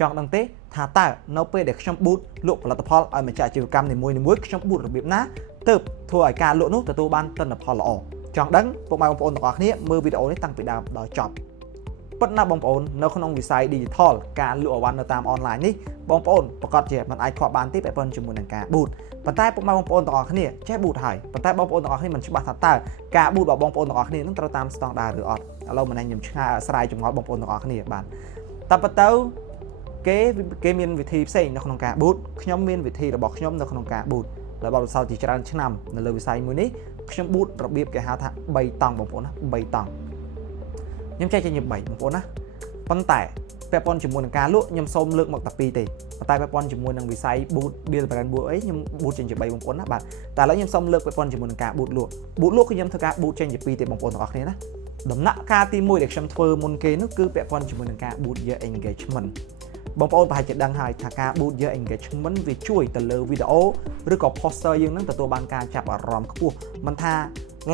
ចង់ដឹងទេថាតើនៅពេលដែលខ្ញុំ boot លក់ផលិតផលឲ្យម្ចាស់អាជីវកម្មនីមួយៗខ្ញុំ boot របៀបណាទើបធ្វើឲ្យការលក់នោះទទួលបានទិន្នផលល្អចង់ដឹងពុកម៉ែបងប្អូនទាំងអស់គ្នាមើលវីដេអូនេះតាំងពីដើមដល់ចប់ប៉ុន្តែបងប្អូននៅក្នុងវិស័យ digital ការលក់អវ៉ាន់នៅតាម online នេះបងប្អូនប្រកាសជាមិនអាចខ្វះបានទេពាក់ព័ន្ធជាមួយនឹងការ boot ប៉ុន្តែពុកម៉ែបងប្អូនទាំងអស់គ្នាចេះ boot ហើយប៉ុន្តែបងប្អូនទាំងអស់គ្នាមិនច្បាស់ថាតើការ boot របស់បងប្អូនទាំងអស់គ្នានឹងត្រូវតាមស្តង់ដារឬអត់ឥឡូវមិនខ្ញុំឆ្ងាយស្រាយចម្ងល់បងប្អូនទាំងអស់គ្នាបាទតែប៉ុន្តែគេមានវិធីផ្សេងនៅក្នុងការ boot ខ្ញុំមានវិធីរបស់ខ្ញុំនៅក្នុងការ boot ហើយបទពិសោធន៍ជាច្រើនឆ្នាំនៅលើវិស័យមួយនេះខ្ញុំ boot របៀបគេហៅថា3តង់បងប្អូនណា3តង់ខ្ញុំចែកចេញជា3បងប្អូនណាប៉ុន្តែពាក់ព័ន្ធជាមួយនឹងការលក់ខ្ញុំសូមលើកមកតែ2ទេប៉ុន្តែពាក់ព័ន្ធជាមួយនឹងវិស័យ boot build brand boot អីខ្ញុំ boot ចេញជា3បងប្អូនណាបាទតែឥឡូវខ្ញុំសូមលើកពាក់ព័ន្ធជាមួយនឹងការ boot លក់គឺខ្ញុំធ្វើការ boot ចេញជា2ទេបងប្អូនទាំងអស់គ្នាណាដំណាក់កាលទី1ដែលខ្ញុំធ្វើមុនគេនោះគឺពាក់ព័ន្ធជាមួយនឹងការ boot year engagement បងប្អូនប្រហែលជាដឹងហើយថាការ boot year engagement វាជួយទៅលើវីដេអូឬក៏ poster យើងនឹងទទួលបានការចាប់អារម្មណ៍ខ្ពស់មិនថា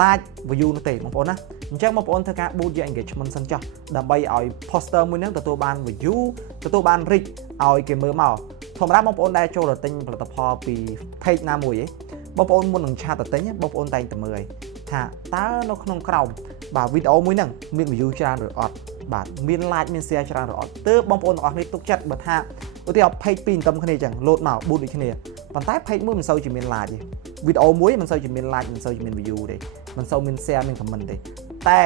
like view នោះទេបងប្អូនណាអញ្ចឹងបងប្អូនធ្វើការ boot year engagement សិនចុះដើម្បីឲ្យ poster មួយនឹងទទួលបាន view ទទួលបាន reach ឲ្យគេមើលមកធម្មតាបងប្អូនដែលចូលទៅទិញផលិតផលពី page ណាមួយឯងបងប្អូនមុននឹងឆាតទៅទិញបងប្អូនតែងតែមើលឯងថាតើនៅក្នុងក្រោមបាទវីដេអូមួយហ្នឹងមាន view ច្រើនឬអត់បាទមាន like មាន share ច្រើនឬអត់ទើបបងប្អូនទាំងអស់គ្នាទុកចិត្តបើថាឧទាហរណ៍ page 2ទៅគ្នាអញ្ចឹង load មក boot ដូចគ្នាប៉ុន្តែ page 1មិនសូវជាមាន like ទេវីដេអូមួយមិនសូវជាមាន like មិនសូវជាមាន view ទេមិនសូវមាន share មាន comment ទេតែ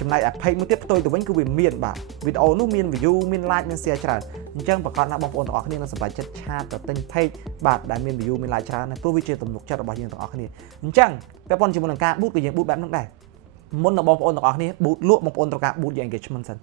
ចំណែកឯ page មួយទៀតផ្ទុយទៅវិញគឺវាមានបាទវីដេអូនោះមាន view មាន like មាន share ច្រើនអញ្ចឹងប្រកាសណាបងប្អូនទាំងអស់គ្នានឹងសម្រេចចិត្តឆាតទៅទិញ page បាទដែលមាន view មាន like ច្រើនព្រោះវាជាទំនុកចិត្តរបស់យើងទាំងអស់គ្នាអញ្ចឹងពាក់ព័ន្ធជាមួយនឹងការ boot គឺយើង boot បែបហ្នឹងដែរមុនដល់បងប្អូនទាំងអស់គ្នា boot លក់បងប្អូនត្រូវការ boot year engagement សិន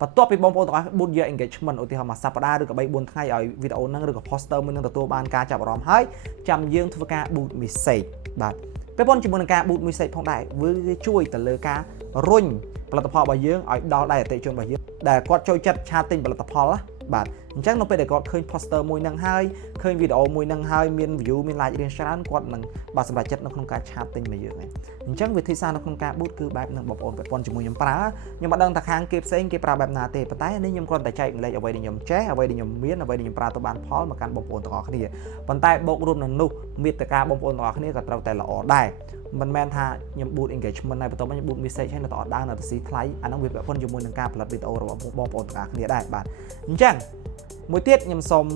បន្ទាប់ពីបងប្អូនទាំងអស់ boot year engagement ឧទាហរណ៍មួយសប្តាហ៍ឬក៏3-4ថ្ងៃឲ្យវីដេអូហ្នឹងឬក៏ poster មួយនឹងទទួលបានការចាប់អារម្មណ៍ហើយចាំយើងធ្វើការ boot message បាទពាក់ព័ន្ធជាមួយនឹងការ boot message ផងដែរវាជួយទៅលើការរុញផលិតផលរបស់យើងឲ្យដល់ដៃអតិថិជនរបស់យើងដែលគាត់ចូលចិត្តឆាតទិញផលិតផលណាបាទអញ្ចឹងនៅពេលដែលគាត់ឃើញ poster មួយហ្នឹងហើយឃើញវីដេអូមួយហ្នឹងហើយមាន view មាន like រៀងច្រើនគាត់នឹងបាទសម្រេចចិត្តនៅក្នុងការឆាតទិញមកយើងហ្នឹងអញ្ចឹងវិធីសាស្ត្រនៅក្នុងការ boot គឺបែបហ្នឹងបងប្អូនពាក់ព័ន្ធជាមួយខ្ញុំប្រើខ្ញុំមិនដឹងថាខាងគេផ្សេងគេប្រើបែបណាទេប៉ុន្តែនេះខ្ញុំគ្រាន់តែចែកម្លែកអ្វីដែលខ្ញុំចេះអ្វីដែលខ្ញុំមានអ្វីដែលខ្ញុំប្រើទៅបានផលមកកាន់បងប្អូនទាំងអស់គ្នាប៉ុន្តែបូករួមនឹងនោះមេត្តាបងប្អូនទាំងអស់គ្នាក៏ត្រូវតែល្អដែរមិនមែនថាខ្ញុំ boot engagement ហើយបន្ទាប់មកខ្ញុំ boot message ហើយនៅតែអត់ដើរនៅតែស៊ីថ្លៃអាហ្នឹងវាពាក់ព័ន្ធជាមួយនឹងការផលិតវីដេអូរបស់បងប្អូនទាំងអស់គ្នាដែរបាទអញ្ចឹងមួយទៀតខ្ញុំសូម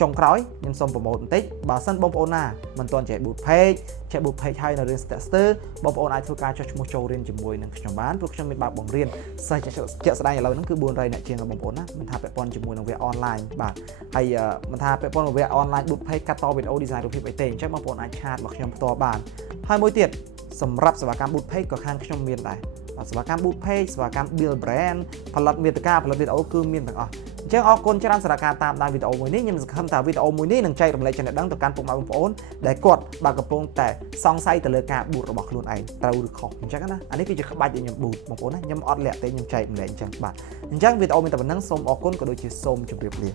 ចុងក្រោយខ្ញុំសូមប្រម៉ូទបន្តិចបើសិនបងប្អូនណាមិនទាន់ចេះ boot page ចេះ boot page ហើយនៅរៀន Stepster បងប្អូនអាចធ្វើការចុះឈ្មោះចូលរៀនជាមួយនឹងខ្ញុំបានព្រោះខ្ញុំមានបើកបង្រៀនសិស្សជាក់ស្ដែងឥឡូវហ្នឹងគឺ400អ្នកជាងបងប្អូនណាមិនថាពាក់ព័ន្ធជាមួយនឹងវគ្គ online បាទហើយមិនថាពាក់ព័ន្ធនឹងវគ្គ online boot page កាត់តវីដេអូ design រូបភាពអីទេអញ្ចឹងបងប្អូនអាចឆាតមកខ្ញុំផ្ទាល់បានហើយមួយទៀតសម្រាប់សេវាកម្ម boot page ក៏ខាងខ្ញុំមានដែរបាទសេវាកម្ម boot page សេវាកម្ម build brand ផលិតមាតិកាផលិតវីដេអូគឺមានទាំងអស់អញ្ចឹងអរគុណច្រើនសម្រាប់ការតាមដានវីដេអូមួយនេះខ្ញុំសង្ឃឹមថាវីដេអូមួយនេះនឹងចែករំលែកចំណេះដឹងទៅកាន់ពុកម៉ែបងប្អូនដែលគាត់បាទកំពុងតែសង្ស័យទៅលើការ boot របស់ខ្លួនឯងត្រូវឬខុសអញ្ចឹងណាអានេះគឺជាក្បាច់ដែលខ្ញុំ boot បងប្អូនណាខ្ញុំអត់លាក់ទេខ្ញុំចែករំលែកអញ្ចឹងបាទអញ្ចឹងវីដេអូមានតែប៉ុណ្្នឹងសូមអរគុណក៏ដូចជាសូមជម្រាបលា